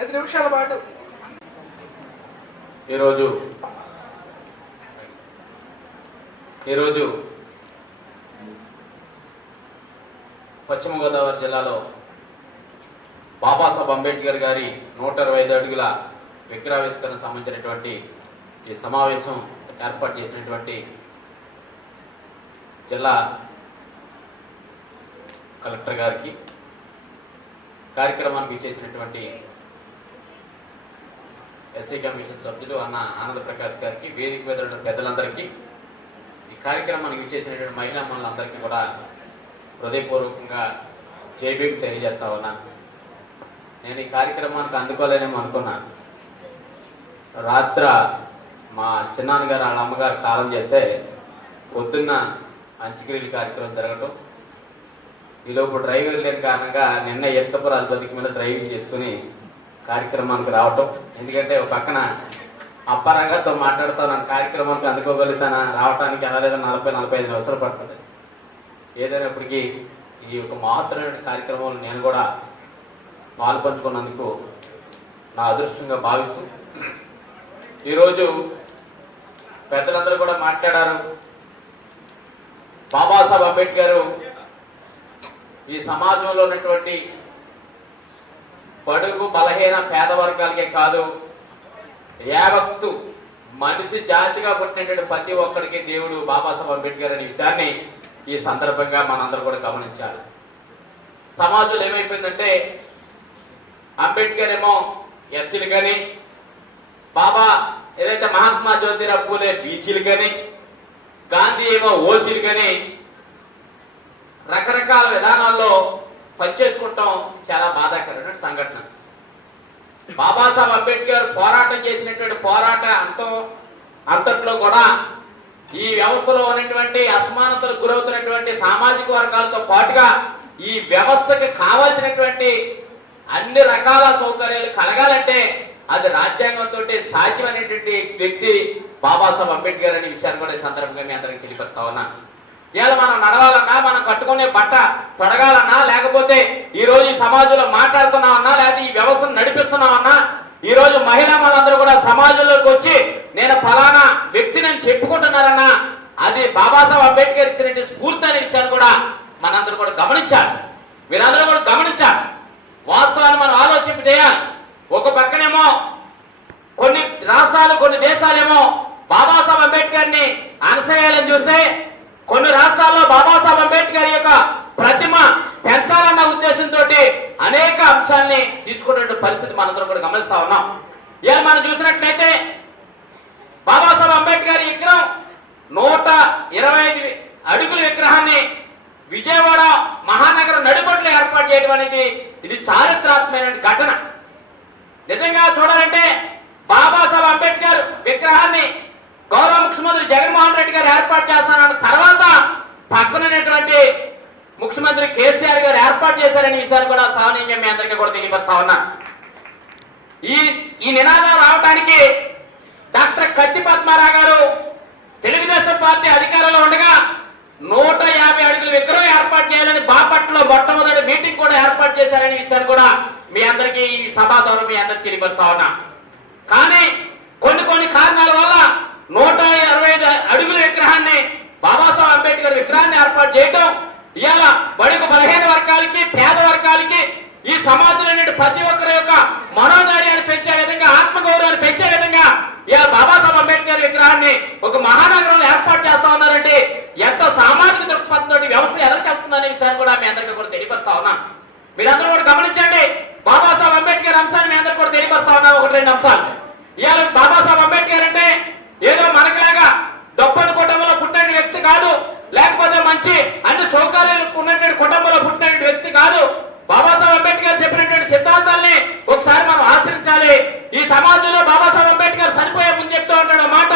ఐదు నిమిషాల పాటు. ఈరోజు ఈరోజు పశ్చిమ గోదావరి జిల్లాలో బాబాసాహెబ్ అంబేద్కర్ గారి నూట ఇరవై ఐదు అడుగుల విగ్రహావిష్కరణ సంబంధించినటువంటి ఈ సమావేశం ఏర్పాటు చేసినటువంటి జిల్లా కలెక్టర్ గారికి కార్యక్రమానికి ఇచ్చేసినటువంటి ఎస్సీ కమిషన్ సభ్యులు అన్న ఆనంద ప్రకాష్ గారికి వేదిక మీద పెద్దలందరికీ ఈ కార్యక్రమానికి ఇచ్చేసినటువంటి మహిళా మనులందరికీ కూడా హృదయపూర్వకంగా జైబీకి తెలియజేస్తా ఉన్నాను నేను ఈ కార్యక్రమానికి అందుకోలేనేమో అనుకున్నాను రాత్ర మా చిన్నాన్నగారు వాళ్ళ అమ్మగారు కాలం చేస్తే పొద్దున్న అంత్యక్రియల కార్యక్రమం జరగటం ఈలోపు డ్రైవర్ లేని కారణంగా నిన్న ఎత్తపురాల బతికి మీద డ్రైవింగ్ చేసుకుని కార్యక్రమానికి రావటం. ఎందుకంటే ఒక పక్కన అప్పారంగాతో మాట్లాడుతా కార్యక్రమానికి అందుకోగలుగుతానా రావడానికి ఎలా లేదా నలభై నలభై ఐదు అవసరం పడుతుంది. ఏదైనప్పటికీ ఈ యొక్క మాత్రమైన కార్యక్రమంలో నేను కూడా పాలు పంచుకున్నందుకు నా అదృష్టంగా భావిస్తూ ఈరోజు పెద్దలందరూ కూడా మాట్లాడారు. బాబాసాహెబ్ అంబేద్కర్ ఈ సమాజంలో ఉన్నటువంటి బడుగు బలహీన పేద వర్గాలకే కాదు యావత్తు మనిషి జాతిగా పుట్టినటువంటి ప్రతి ఒక్కరికి దేవుడు బాబాసాహెబ్ అంబేద్కర్ అనే విషయాన్ని ఈ సందర్భంగా మనందరూ కూడా గమనించాలి. సమాజంలో ఏమైపోయిందంటే అంబేద్కర్ ఏమో ఎస్సీలు కానీ బాబా ఏదైతే మహాత్మా జ్యోతిరావు పూలే బీసీలు కానీ గాంధీ ఏమో ఓసీలు కానీ రకరకాల విధానాల్లో పనిచేసుకుంటాం. చాలా బాధాకరమైన సంఘటన. బాబాసాహెబ్ అంబేద్కర్ పోరాటం చేసినటువంటి పోరాట అంతం అంతట్లో కూడా ఈ వ్యవస్థలో ఉన్నటువంటి అసమానతలకు గురవుతున్నటువంటి సామాజిక వర్గాలతో పాటుగా ఈ వ్యవస్థకి కావాల్సినటువంటి అన్ని రకాల సౌకర్యాలు కలగాలంటే అది రాజ్యాంగంతో సాధ్యమైనటువంటి వ్యక్తి బాబాసాహెబ్ అంబేద్కర్ అనే విషయాన్ని కూడా ఈ సందర్భంగా మీ అందరికి తెలియపరుస్తా ఉన్నాను. ఇవాళ మనం నడవాలన్నా మనం కట్టుకునే బట్ట తొడగాలన్నా లేకపోతే ఈ రోజు ఈ సమాజంలో మాట్లాడుతున్నామన్నా లేకపోతే ఈ వ్యవస్థను నడిపిస్తున్నామన్నా ఈ రోజు మహిళా మనందరూ కూడా సమాజంలోకి వచ్చి నేను ఫలానా వ్యక్తిని చెప్పుకుంటున్నారన్నా అది బాబాసాహెబ్ అంబేద్కర్ ఇచ్చినటువంటి స్ఫూర్తి అనే విషయాన్ని కూడా మనందరూ కూడా గమనించాలి. మీరందరూ కూడా గమనించాలి. వాస్తవాన్ని మనం ఆలోచింపు చేయాలి. ఒక పక్కనేమో కొన్ని రాష్ట్రాలు కొన్ని దేశాలేమో బాబాసాహెబ్ అంబేద్కర్ని చూస్తే కొన్ని రాష్ట్రాల్లో బాబాసాహెబ్ అంబేద్కర్ యొక్క ప్రతిమ పెంచాలన్న ఉద్దేశంతో అనేక అంశాల్ని తీసుకునే పరిస్థితి మనందరం కూడా గమనిస్తా ఉన్నాం. ఇవాళ మనం చూసినట్లయితే బాబాసాహెబ్ అంబేద్కర్ విగ్రహం నూట ఇరవై ఐదు అడుగుల విగ్రహాన్ని విజయవాడ మహానగరం నడిబొట్లో ఏర్పాటు చేయడం అనేది ఇది చారిత్రాత్మకమైన ఘటన. నిజంగా చూడాలంటే బాబాసాహెబ్ అంబేద్కర్ విగ్రహాన్ని ముఖ్యమంత్రి జగన్మోహన్ రెడ్డి గారు ఏర్పాటు చేస్తానన్న తర్వాత పక్కనటువంటి ముఖ్యమంత్రి కేసీఆర్ గారు ఏర్పాటు చేశారనే విషయాన్ని కూడా సహనీయంగా మీ అందరికీ కూడా తెలియపరుస్తా ఉన్నా. ఈ ఈ నినాదం రావడానికి డాక్టర్ కత్తి పద్మారావు గారు తెలుగుదేశం పార్టీ అధికారంలో ఉండగా నూట యాభై అడుగుల విగ్రహం ఏర్పాటు చేయాలని బాపట్లలో మొట్టమొదటి మీటింగ్ కూడా ఏర్పాటు చేశారనే విషయాన్ని కూడా మీ అందరికీ ఈ సభా ద్వారా మీ అందరికి తెలియపరుస్తా ఉన్నా. కానీ కొన్ని కొన్ని కారణాల వల్ల నూట అరవై ఐదు అడుగుల విగ్రహాన్ని బాబాసాహెబ్ అంబేద్కర్ విగ్రహాన్ని ఏర్పాటు చేయటం ఇవాళ బడుగు బలహీన వర్గాలకి పేద వర్గాలకి ఈ సమాజంలో నుండి ప్రతి ఒక్కరి యొక్క మనోధైర్యాన్ని పెంచే విధంగా ఆత్మగౌరవాన్ని పెంచే విధంగా ఇవాళ బాబాసాహెబ్ అంబేద్కర్ విగ్రహాన్ని ఒక మహానగరంలో ఏర్పాటు చేస్తా ఉన్నారంటే ఎంత సామాజిక దృక్పథంతో వ్యవస్థ ఎదరికెళ్తుందనే విషయాన్ని కూడా మీ అందరికీ కూడా తెలియపరుస్తా ఉన్నాం. మీరందరూ కూడా గమనించండి బాబాసాహెబ్ అంబేద్కర్ అంశాన్ని మీ అందరూ కూడా తెలియపరుస్తా ఉన్నాం. ఒకటి రెండు అంశాలు. ఇవాళ బాబాసాహెబ్ అంబేద్కర్ అంటే ఏదో మనకిలాగా డబ్బని కుటుంబంలో పుట్టిన వ్యక్తి కాదు లేకపోతే మంచి అన్ని సౌకర్యాలు ఉన్నటువంటి కుటుంబంలో పుట్టిన వ్యక్తి కాదు బాబాసాహెబ్ అంబేద్కర్ చెప్పినటువంటి సిద్ధాంతాల్ని ఒకసారి మనం ఆచరించాలి ఈ సమాజంలో బాబాసాహెబ్ అంబేద్కర్ చనిపోయే ముందు చెప్తూ ఉంటాడు మాట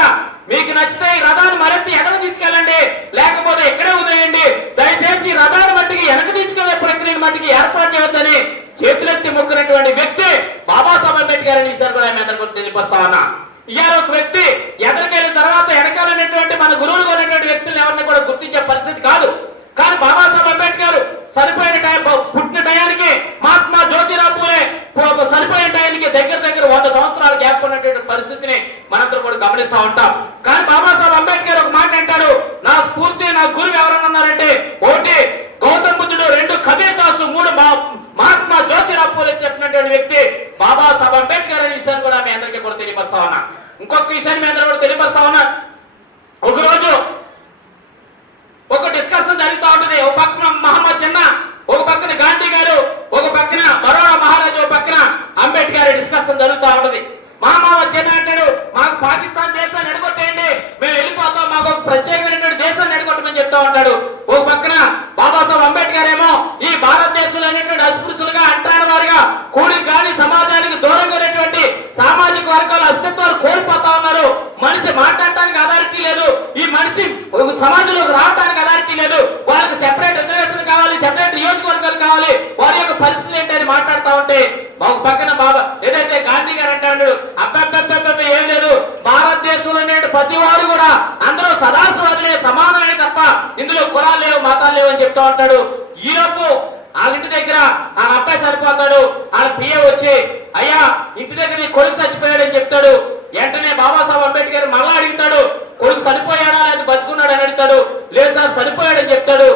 మీకు నచ్చితే ఈ రథాన్ని మరింత వెనక తీసుకెళ్ళండి లేకపోతే ఇక్కడే వదిలేయండి దయచేసి ఈ రథాన్ని మట్టికి వెనక తీసుకెళ్ళే ప్రక్రియను మట్టికి ఏర్పాటు చేయొద్దని చేతులెత్తి వ్యక్తి బాబాసాహెబ్ అంబేద్కర్ అని ఈసారి కూడా మీ అందరికీ తెలియపరుస్తా ఉన్నా. ఇవాళ ఒక వ్యక్తి ఎదరికెళ్ళిన తర్వాత వెనకాలన్నటువంటి మన గురువులు ఉన్నటువంటి వ్యక్తులు ఎవరిని కూడా గుర్తించే పరిస్థితి కాదు. కానీ బాబాసాహెబ్ అంబేద్కర్ సరిపోయిన టైం పుట్టిన టయానికి మహాత్మా జ్యోతిరావు పూలే సరిపోయిన టయానికి దగ్గర దగ్గర వంద సంవత్సరాలు గ్యాప్ ఉన్నటువంటి పరిస్థితిని మనందరూ కూడా గమనిస్తూ ఉంటాం కానీ బాబాసాహెబ్ అంబేద్కర్ ఒక మాట అంటాడు నా స్ఫూర్తి నా గురువు ఎవరన్నా ఉన్నారంటే ఒకటి గౌతమ్ బుద్ధుడు రెండు కబీర్ దాసు మూడు మా- మహాత్మా జ్యోతిరావు పూలే చెప్పినటువంటి వ్యక్తి బాబాసాహెబ్ అంబేద్కర్ అనే విషయాన్ని కూడా మీ అందరికీ కూడా తెలియపరుస్తా ఉన్నా. ఇంకొక విషయాన్ని మీ అందరూ కూడా తెలియపరుస్తా ఉన్నా. ఒకరోజు ఒక డిస్కషన్ జరుగుతూ ఉంటుంది. ఒక పక్కన మహమ్మద్ చిన్న ఒక పక్కన గాంధీ గారు ఒక పక్కన బరోడా మహారాజు ఒక పక్కన అంబేద్కర్ డిస్కషన్ జరుగుతూ ఉంటుంది. మహమ్మద్ చిన్న అంటాడు మాకు పాకిస్తాన్ దేశాన్ని ఎడగొట్టేయండి. మేము వెళ్ళిపోతాం. మాకు ఒక ప్రత్యేకమైనటువంటి దేశాన్ని ఎడగొట్టమని చెప్తా ఉంటాడు. ఒక పక్కన బాబాసాహెబ్ అంబేద్కర్ ఏమో ఈ భారతదేశంలో అనేటువంటి అస్పృశ్యులుగా అంటారు వారుగా కూడి గాని సమాజానికి దూరంగా ఉన్నటువంటి సామాజిక వర్గాల అస్తిత్వాలు కోల్పోతా ఉన్నారు మనిషి మాట్లాడటానికి అథారిటీ లేదు ఈ మనిషి ఒక సమాజంలోకి రావడానికి అథారిటీ లేదు వాళ్ళకి సెపరేట్ రిజర్వేషన్ కావాలి సెపరేట్ నియోజకవర్గాలు కావాలి వారి యొక్క పరిస్థితులు ఏంటి అని మాట్లాడుతూ ఉంటే ఒక పక్కన బాబా ఏదైతే గాంధీ గారు అంటాడు అబ్బబ్బబ్బబ్బ ఏం లేదు భారతదేశంలో ప్రతి వారు కూడా అందరూ సదాస్వాదులే సమానమే తప్ప ఇందులో కులాలు లేవు మతాలు లేవు అని చెప్తా ఉంటాడు. ఈలోపు ఆ ఇంటి దగ్గర ఆ అబ్బాయి సరిపోతాడు వాళ్ళ పిఏ వచ్చి అయ్యా ఇంటి దగ్గర నీ కొడుకు చచ్చిపోయాడని చెప్తాడు. వెంటనే బాబాసాహెబ్ అంబేద్కర్ మళ్ళా అడుగుతాడు కొడుకు చనిపోయాడా లేదా బతుకున్నాడు అని అడుగుతాడు. లేదు సార్ చనిపోయాడని చెప్తాడు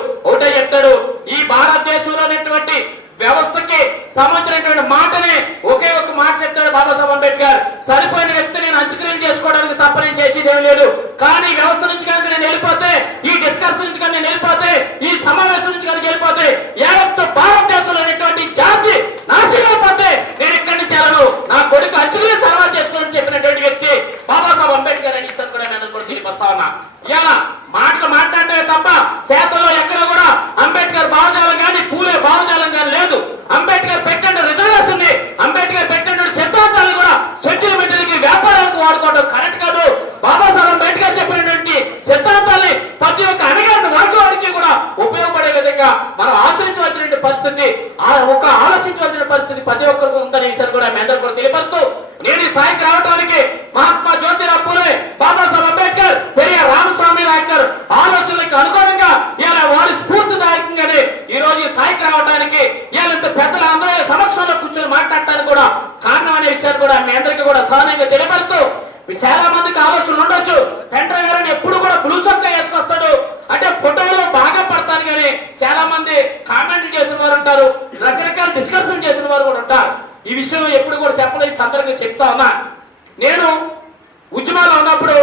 ఈ భారతదేశంలో ఉన్నటువంటి వ్యవస్థకి సంబంధించినటువంటి మాటని ఒకే ఒక మాట చెప్తాడు బాబాసాహెబ్ అంబేద్కర్ సరిపోయిన వ్యక్తి నేను అంచుక్రియం చేసుకోవడానికి తప్ప నేను చేసేది ఏమీ లేదు. కానీ వ్యవస్థ నుంచి కనుక నేను వెళ్ళిపోతే ఈ డిస్కస్ నుంచి కనుక నేను వెళ్ళిపోతే ఈ సమావేశం నుంచి కనుక వెళ్ళిపోతే యావత్ భారతదేశంలో ఉన్నటువంటి జాతి నాశనమైపోతే నేను ఇక్కడి నుంచి వెళ్ళను నా కొడుకు అంచుకుని తర్వాత చేసుకోవాలని చెప్పినటువంటి వ్యక్తి బాబాసాహెబ్ అంబేద్కర్ అని ఇస్తాను కూడా నేను కూడా తెలియపస్తా ఉన్నా ఇలా మాటలు మాట్లాడటమే తప్ప శాతంలో ఎక్కడ కూడా అంబేద్కర్ భావజాలం కానీ పూలే భావజాలం కానీ లేదు అంబేద్కర్ పెట్టిన రిజర్వేషన్ని అంబేద్కర్ పెట్టిన సిద్ధాంతాలను కూడా సెటిల్మెంట్లకి వ్యాపారాలకు వాడుకోవడం కరెక్ట్ కాదు బాబాసాహెబ్ అంబేద్కర్ చెప్పినటువంటి సిద్ధాంతాన్ని ప్రతి ఒక్క అణగారిన వర్గానికి కూడా ఉపయోగపడే విధంగా మనం ఆచరించవలసిన పరిస్థితి ఆ ఒక ఆలోచించవలసిన పరిస్థితి ప్రతి ఒక్కరికి ఉందనే విషయాన్ని కూడా మీ అందరూ కూడా తెలియపరుస్తూ నేను ఈ స్థాయికి రావడానికి మహాత్మా జ్యోతిరావు పూలే బాబాసాహెబ్ అంబేద్కర్ పెరియ రామస్వామి నాయకర్ ఆలోచనలకు అనుగుణంగా ఇలా వారి స్ఫూర్తిదాయకంగానే ఈ రోజు ఈ స్థాయికి రావడానికి ఇలా పెద్దల అందరూ సమక్షంలో కూర్చొని మాట్లాడటానికి కూడా కారణం అనే విషయాన్ని కూడా మీ అందరికీ కూడా సహనంగా తెలియపరుస్తూ చాలా మందికి ఆలోచనలు ఉండొచ్చు పెండ్ర గారిని ఎప్పుడు కూడా బ్లూ చొక్కా వేసుకొస్తాడు అంటే ఫోటోలో బాగా పడతారు కానీ చాలా మంది కామెంట్లు చేసిన వారు ఉంటారు రకరకాల డిస్కషన్ చేసిన వారు కూడా ఉంటారు ఈ విషయం ఎప్పుడు సందర్భంగా చెప్తా ఉన్నా. నేను ఉద్యమాలు ఉన్నప్పుడు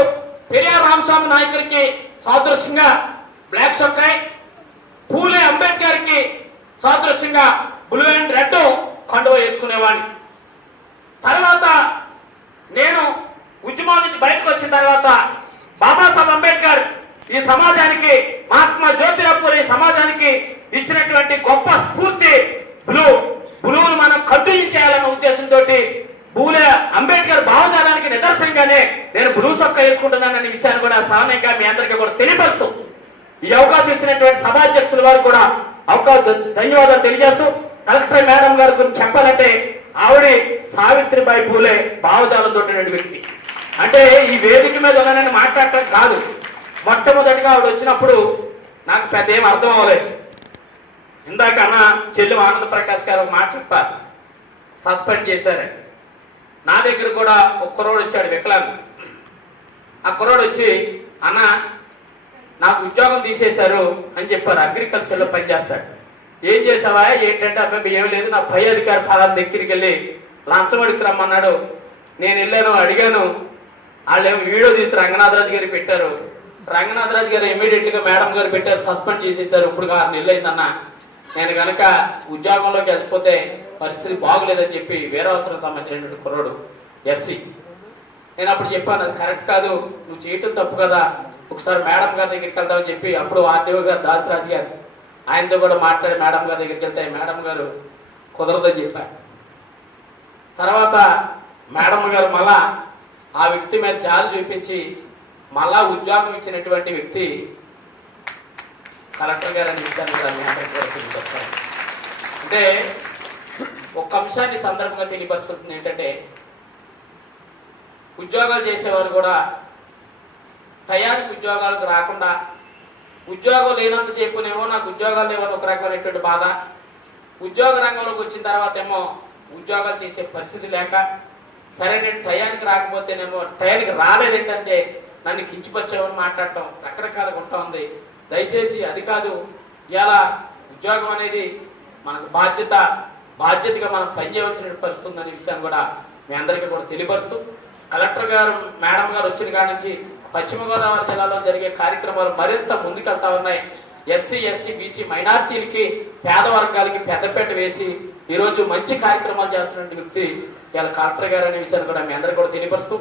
పెరియార్ రామస్వామి నాయకుడికి సాదృశ్యంగా బ్లాక్ సొక్కాయ్ పూలే అంబేద్కర్కి సాదృశ్యంగా బ్లూ అండ్ రెడ్ కండువ వేసుకునేవాడిని. తర్వాత నేను ఉద్యమం నుంచి బయటకు వచ్చిన తర్వాత బాబాసాహెబ్ అంబేద్కర్ ఈ సమాజానికి మహాత్మా జ్యోతిరావు ఈ సమాజానికి ఇచ్చినటువంటి గొప్ప స్ఫూర్తి బ్లూ బ్లూను మనం కంటిన్యూ చేయాలని ఉద్దేశంతో పూలే అంబేద్కర్ భావజాలానికి నిదర్శనంగానే నేను బ్లూ చొక్కా వేసుకుంటున్నాననే విషయాన్ని కూడా సామాన్యంగా మీ అందరికీ కూడా తెలియపరుస్తూ ఈ అవకాశం ఇచ్చినటువంటి సభాధ్యక్షుల వారు కూడా అవకాశం ధన్యవాదాలు తెలియజేస్తూ కలెక్టర్ మేడం గారి గురించి చెప్పాలంటే ఆవిడే సావిత్రిబాయి పూలే భావజాలంతో వ్యక్తి. అంటే ఈ వేదిక మీద ఉన్నానని మాట్లాడటం కాదు. మొట్టమొదటిగా ఆవిడ వచ్చినప్పుడు నాకు పెద్ద ఏం అర్థం అవ్వలేదు. ఇందాక అన్న చెల్లి ఆనంద ప్రకాష్ గారు మాట చెప్పారు. సస్పెండ్ చేశారని నా దగ్గర కూడా ఒక కుర్రోడు వచ్చాడు వికలాంగు ఆ కుర్రోడు వచ్చి అన్న నాకు ఉద్యోగం తీసేశారు అని చెప్పారు. అగ్రికల్చర్లో పనిచేస్తాడు. ఏం చేసావా? ఏంటంటే అబ్బాయి ఏం లేదు నా పై అధికారి ఫలాం దగ్గరికి వెళ్ళి లంచం అడిగి రమ్మన్నాడు. నేను వెళ్ళాను అడిగాను. వాళ్ళు ఏమో వీడియో తీసి రంగనాథరాజు గారికి పెట్టారు. రంగనాథరాజు గారు ఇమీడియట్గా మేడం గారు పెట్టారు సస్పెండ్ చేసేసారు. ఇప్పుడు ఆరు నెలలు అయిందన్న. నేను కనుక ఉద్యోగంలోకి వెళ్ళిపోతే పరిస్థితి బాగులేదని చెప్పి వేరావసరం సంబంధించినటువంటి కుర్రోడు ఎస్సీ. నేను అప్పుడు చెప్పాను అది కరెక్ట్ కాదు నువ్వు చేయటం తప్పు కదా ఒకసారి మేడం గారి దగ్గరికి వెళ్దామని చెప్పి అప్పుడు ఆర్టీఓ గారు దాసరాజు గారు ఆయనతో కూడా మాట్లాడి మేడం గారి దగ్గరికి వెళ్తే మేడం గారు కుదరదని చెప్పారు. తర్వాత మేడం గారు మళ్ళా ఆ వ్యక్తి మీద జాలి చూపించి మళ్ళా ఉద్యోగం ఇచ్చినటువంటి వ్యక్తి కలెక్టర్ గారు అనే విషయాన్ని చెప్తాను అంటే ఒక అంశాన్ని సందర్భంగా తెలియపరుస్తుంది ఏంటంటే ఉద్యోగాలు చేసేవారు కూడా టయానికి ఉద్యోగాలకు రాకుండా ఉద్యోగం లేనంతసేపునేమో నాకు ఉద్యోగాలు లేవని ఒక రకమైనటువంటి బాధ ఉద్యోగ రంగంలోకి వచ్చిన తర్వాత ఏమో ఉద్యోగాలు చేసే పరిస్థితి లేక సరైన టయానికి రాకపోతేనేమో టయానికి రాలేదేంటంటే నన్ను కించిపచ్చావని మాట్లాడటం రకరకాలుగా ఉంటా ఉంది. దయచేసి అది కాదు ఇలా ఉద్యోగం అనేది మనకు బాధ్యత బాధ్యతగా మనం పనిచేయవలసిన పరిస్థితి ఉందనే విషయాన్ని కూడా మీ అందరికీ కూడా తెలియపరుస్తూ కలెక్టర్ గారు మేడం గారు వచ్చిన కాడి నుంచి పశ్చిమ గోదావరి జిల్లాలో జరిగే కార్యక్రమాలు మరింత ముందుకెళ్తా ఉన్నాయి. ఎస్సీ ఎస్టీ బీసీ మైనార్టీలకి పేద వర్గాలకి పెద్దపేట వేసి ఈరోజు మంచి కార్యక్రమాలు చేస్తున్న వ్యక్తి ఇలా కలెక్టర్ గారు అనే విషయాన్ని కూడా మీ అందరికీ కూడా తెలియపరుస్తూ